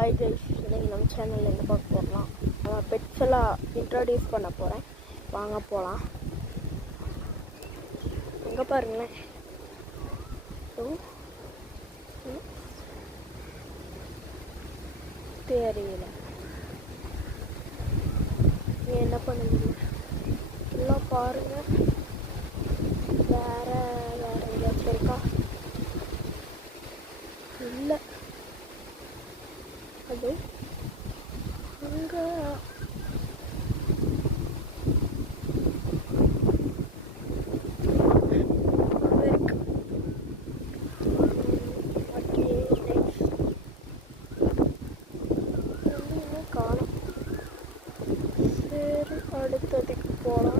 Hi guys, இன்னைக்கு நம்ம சேனலில் என்ன பார்க்க போகலாம், நம்ம பெட்ஸ் எல்லாம் இன்ட்ரடியூஸ் பண்ண போகிறேன். வாங்க போகலாம். எங்கே பாருங்களேன், தெரியல நீ என்ன பண்ணுவீங்க எல்லாம் பாருங்கள். வேறு எங்கேயாச்சும் இருக்கா? இல்லை, அது அங்கே இருக்கு. ஓகே, நெக்ஸ்ட் இன்னும் காணும். சரி, அடுத்ததுக்கு போகலாம்.